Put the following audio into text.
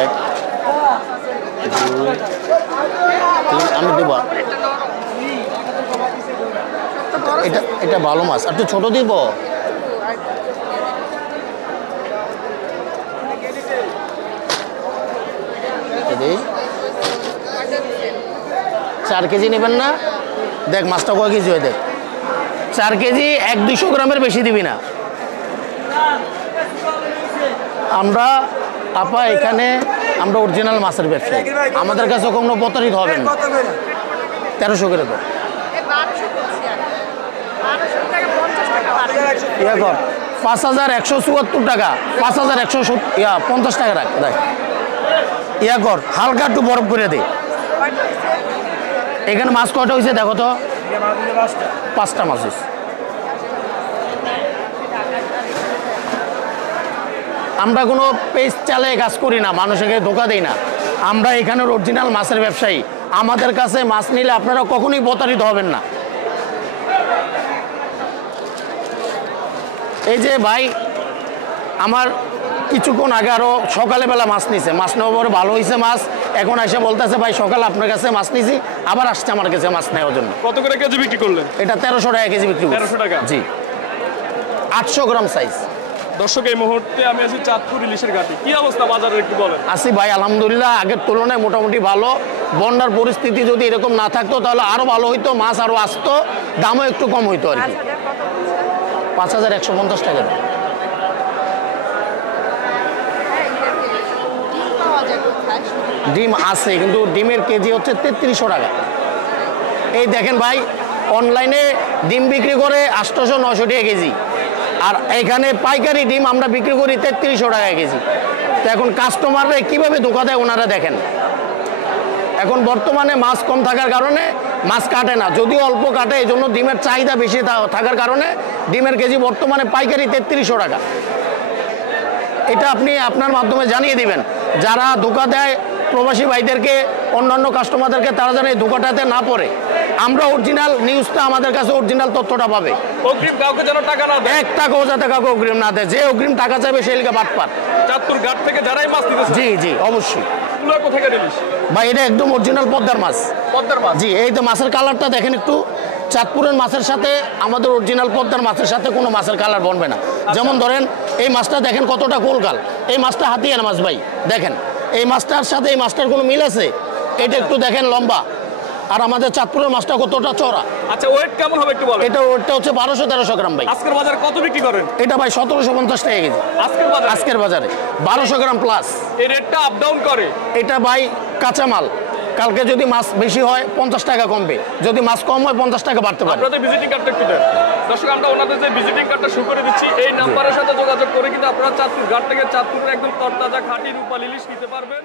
এক দুই তিন আমি দেব এটা এটা ভালো মাছ আর একটু ছোট দিব এই 4 কেজি নেবেন না দেখ মাছটা কয় কেজি হয় দেখ 4 কেজি 1-200 গ্রামের বেশি দিবি না আমরা আপা এখানে আমরা অরিজিনাল মাছের ব্যবসায়ী আমাদের কাছে কোনো প্রতারিত হবে না 1300 করে দাও 5174 টাকা 5150 টাকা রাখ দেখ ইয়া কর হালকা একটু বরফ করে দে এখানে মাছ কয়টা হয়েছে দেখো তো 5টা মাছ হয়েছে আমরা কোনো পেজ চালে কাজ করি না মানুষকে ধোকা দেই না আমরা এখানের অরিজিনাল মাছের ব্যবসায়ী আমাদের কাছে মাছ নিলে আপনারা কখনোই প্রতারিত হবেন না এই যে ভাই আমার কিছুক্ষণ আগে আরো সকালে বেলা মাছ নিছে মাছ নেওয়ার পরে ভালো হয়েছে মাছ এখন এসে বলতেছে ভাই সকালে আপনার কাছে মাছ নিছি আবার আসছে আমার কাছে মাছ নেওয়ার জন্য কত করে কেজি বিক্রি করলেন এটা 1300 টাকা কেজি বিক্রি 1300 টাকা জি 800 গ্রাম সাইজ দর্শক এই মুহূর্তে আমি আছি চাঁদপুর ইলিশের ঘাটে কি অবস্থা বাজারের একটু বলেন আসি ভাই আলহামদুলিল্লাহ আগের তুলনায় মোটামুটি ভালো বন্যার পরিস্থিতি যদি এরকম না থাকতো তাহলে আরো ভালো হইতো মাছ আরো আসতো দামও একটু কম হইতো আর কি 5150 টাকা ডিম আছে কিন্তু ডিমের কেজি হচ্ছে 3300 টাকা এই দেখেন ভাই অনলাইনে ডিম বিক্রি করে 800-900 টাকা কেজি আর এখানে পাইকারি ডিম আমরা বিক্রি করি 3300 টাকা কেজি তো এখন কাস্টমাররা কীভাবে ধোকা দেয় ওনারা দেখেন এখন বর্তমানে মাছ কম থাকার কারণে মাছ কাটে না যদিও অল্প কাটে এই জন্য ডিমের চাহিদা বেশি থাকার কারণে ডিমের কেজি বর্তমানে পাইকারি 3300 টাকা এটা আপনি আপনার মাধ্যমে জানিয়ে দিবেন যারা ধোকা দেয় প্রবাসী ভাইদেরকে অন্যান্য কাস্টমারদেরকে তারা যেন এই ধোকাটাতে না পড়ে আমরা অরিজিনাল নিউজটা আমাদের কাছে অরিজিনাল তথ্যটা পাবে অগ্রিম কাউকে যেন টাকা না দেয় 1 টাকাও যাতে কাউকে অগ্রিম না দেয় যে অগ্রিম টাকা চাইবে সেই লিগে বাটপার চাঁদপুর ঘাট থেকে যারাই মাছ নিতেছে জি জি অবশ্যই তুলা কোথায় ইলিশ ভাই এটা একদম অরিজিনাল পদ্মার মাছ পদ্মার মাছ জি এই তো মাছের কালারটা দেখেন একটু চাঁদপুরের মাছের সাথে আমাদের অরিজিনাল পদ্মার মাছের সাথে কোনো মাছের কালার বনবে না যেমন ধরেন এই মাছটা দেখেন কতটা গোলগাল এই মাছটা হাতিয়ার মাছ ভাই দেখেন এই মাছটার সাথে এই মাছটার কোনো মিল আছে এটা একটু দেখেন লম্বা আর আমাদের চাঁদপুরের মাছটা কতটা চওড়া আচ্ছা ওয়েট কেমন হবে একটু বলেন এটা ওয়েটটা হচ্ছে 1200-1300 গ্রাম ভাই আজকের বাজারে কত বিক্রি করেন এটা ভাই 1750 টাকা কেজি আজকের বাজারে 1200 গ্রাম প্লাস এই রেটটা আপ ডাউন করে এটা ভাই কাঁচা মাল কালকে যদি মাছ বেশি হয় 50 টাকা কমবে যদি মাছ কম হয় 50 টাকা বাড়তে পারে আপনাদের ভিজিটিং কার্ডটা একটু দেন দর্শক আমরা ওনাদের যে ভিজিটিং কার্ডটা শো করে দিচ্ছি এই নাম্বারের সাথে যোগাযোগ করে কিন্তু আপনারা চাঁদপুর ঘাট থেকে চাঁদপুরের একদম তরতাজা খাঁটি রূপালী ইলিশ নিতে পারবেন